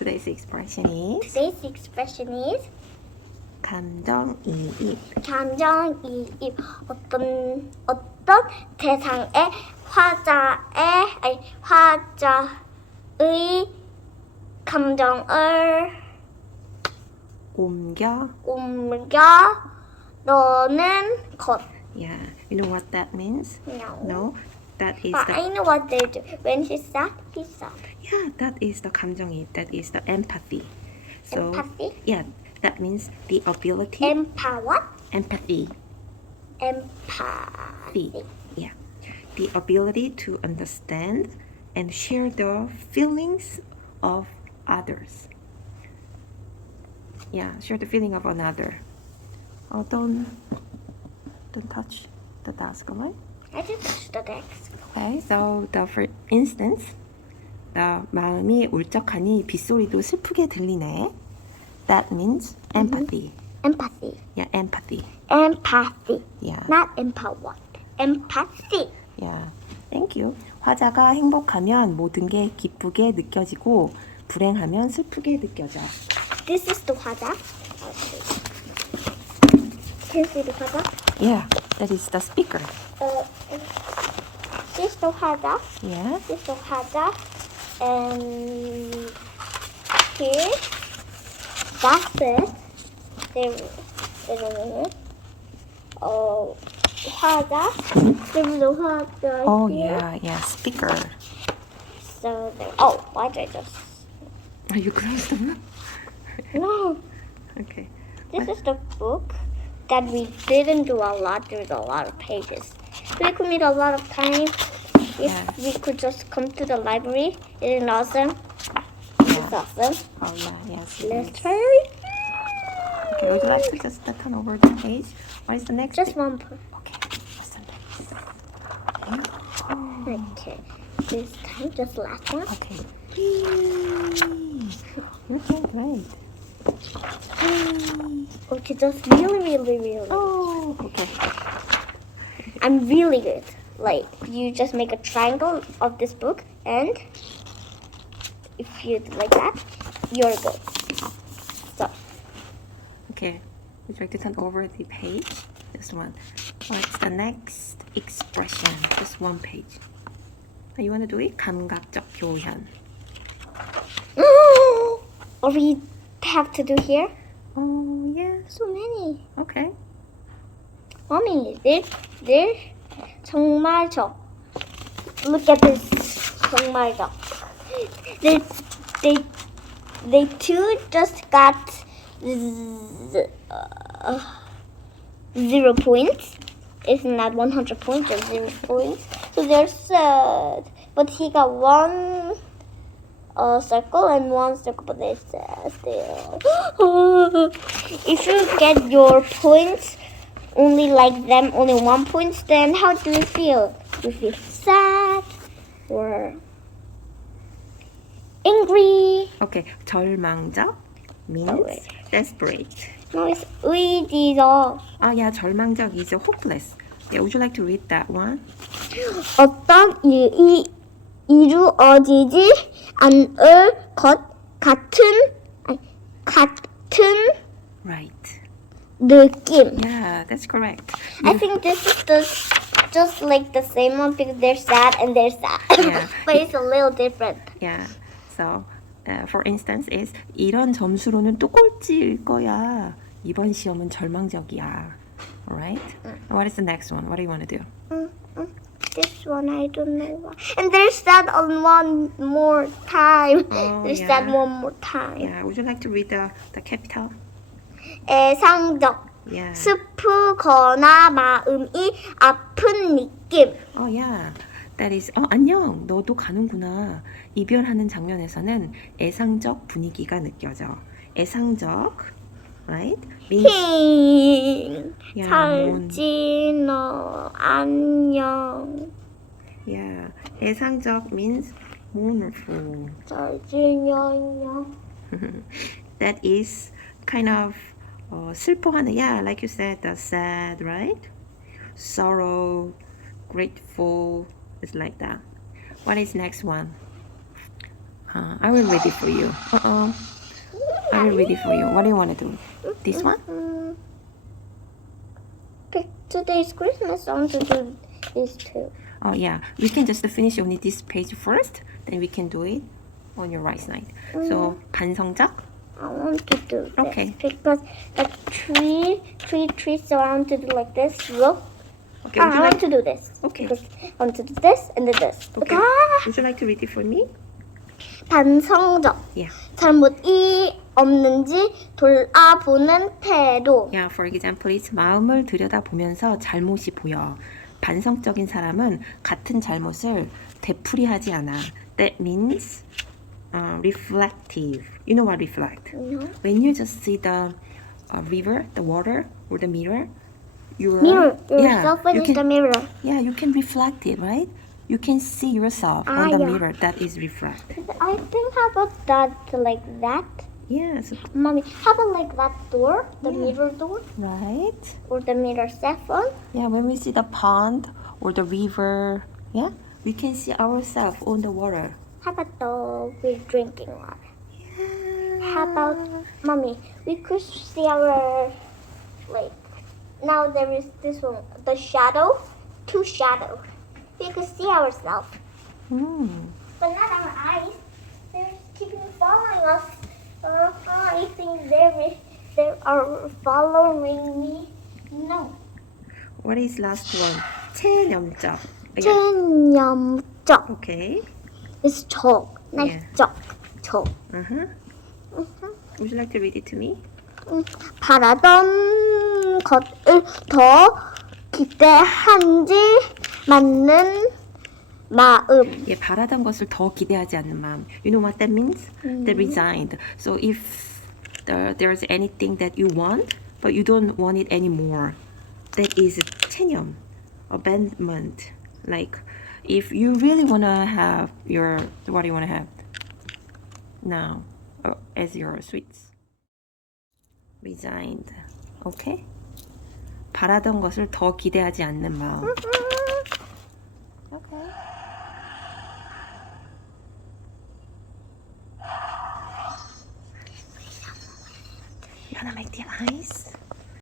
Today's expression is Today's expression is 감정이입. 감정이입. 어떤 대상의 화자의 감정을 옮겨. 넣는 것. Yeah. You know what that means? No. No. That is But the I know what they do. When she's sad, he's sad. yeah. That is the 감정이입. That is the empathy. So Empathy? yeah. That means the ability. What? Empathy. Empathy. Yeah. The ability to understand and share the feelings of others. Yeah, share the feeling of another. Don't touch the desk, right? I did touch the desk. Okay, so for instance, the 마음이 울적하니 빗소리도 슬프게 들리네. That means empathy. Empathy. Yeah, empathy. Empathy. Yeah. Not empower. Empathy. Yeah. Thank you. 화자가 행복하면 모든 게 기쁘게 느껴지고 불행하면 슬프게 느껴져. This is the 화자. Can you see the 화자? Yeah, that is the speaker. This is the 화자. Yeah. This is the 화자. And here, that's it. There's a minute. 화자. There's a 화자 Oh here. yeah, speaker. So there. Oh, why did I just? Are you close to me? No. Okay. This is the book that we didn't do a lot. There's a lot of pages. We could need a lot of time if we could just come to the library. Isn't it awesome? It's awesome. Oh yeah, yes. it Let's is. try it. Okay, would you like to just turn over the page? What is the next? Just thing? one per. Okay. What's the next? Oh, Okay. This time, just last one. okay. You're doing great. Okay, just really. Oh, okay. I'm really good. Like, you just make a triangle of this book, and if you do like that, you're good. So, Okay. Would you like to turn over the page? This one. What's the next expression? Just one page. You want to do it? 감각적 표현. or we have to do here? Oh, yeah. So many. Okay. Mommy, they're 정말적. Look at this. 정말적. They two just got 0 points. It's not 100 points, just 0 points. So they're sad. But he got one circle and one circle, but they're sad still. If you get your points only like them, only 1 point, then how do you feel? Do you feel sad or angry? Okay. 절망적 means wait. desperate. No, it's 의지적. Ah, yeah. 절망적 is hopeless. Yeah. Would you like to read that one? 어떤 일이 이루어지지 않을 것 같은 Right. 느낌. Yeah, that's correct. I think this is just like the same one because they're sad and they're sad. Yeah. But it's a little different. Yeah. So, for instance, is 이런 점수로는 또 꼴찌일 거야. 이번 시험은 절망적이야. Alright? What is the next one? What do you want to do? This one I don't know why. And they're sad on one more time. Oh, they're yeah. sad one more time. Yeah. Would you like to read the capital? 애상적. Yeah. 슬프거나 마음이 아픈 느낌. Oh yeah. That is. 안녕. 너도 가는구나. 이별하는 장면에서는 애상적 분위기가 느껴져. 애상적, right? Means 힝. 잘 지너. 안녕. yeah. 애상적 means mournful. 잘 지내. 안녕. That is kind of 슬퍼하는. Yeah, like you said, the sad, right? Sorrow, grateful. It's like that. What is next one? I will read it for you. I will read it for you. What do you want to do? This one? Pick today's Christmas. I want to do these two. Oh yeah, we can just finish only this page first. Then we can do it on your right side. So 반성적. I want to do this Okay. because the three trees. So I want to do like this. Look. Okay. I want to do this. Okay. Because I want to do this and then this. Okay. 아, Would you like to read it for me? 반성적. Yeah. 잘못이 없는지 돌아보는 태도. Yeah. For example, it's 마음을 들여다보면서 잘못이 보여. 반성적인 사람은 같은 잘못을 되풀이하지 않아. That means reflective. You know what reflect? No. When you just see the river, the water, or the mirror, Mirror yourself you in can, the mirror. yeah, you can reflect it, right? You can see yourself on the yeah. mirror. That is reflect. I think how about that like that? Yes, Mommy, how about like that door? The Yeah. mirror door? right. Or the mirror phone? Yeah, when we see the pond or the river, yeah, we can see ourselves on the water. How about we're drinking water? How about, Mommy, we could see our, like, now there is this one, the shadow, two shadows. We could see ourselves. But not our eyes. They're keeping following us. I think they are following me. No. What is last one? 체념적. 체념적 Okay. is 적. Yeah. 적. 적. Would you like to read it to me? 바라던 것을 더 기대한지 맞는 마음. 예, 바라던 것을 더 기대하지 않는 마음. You know what that means? That resigned. So if there's anything that you want, but you don't want it anymore, that is 체념, abandonment. Like if you really want to have your, what do you want to have now as your sweets? Resigned. Okay? 바라던 것을 더 기대하지 않는 마음. Okay. You wanna make the eyes?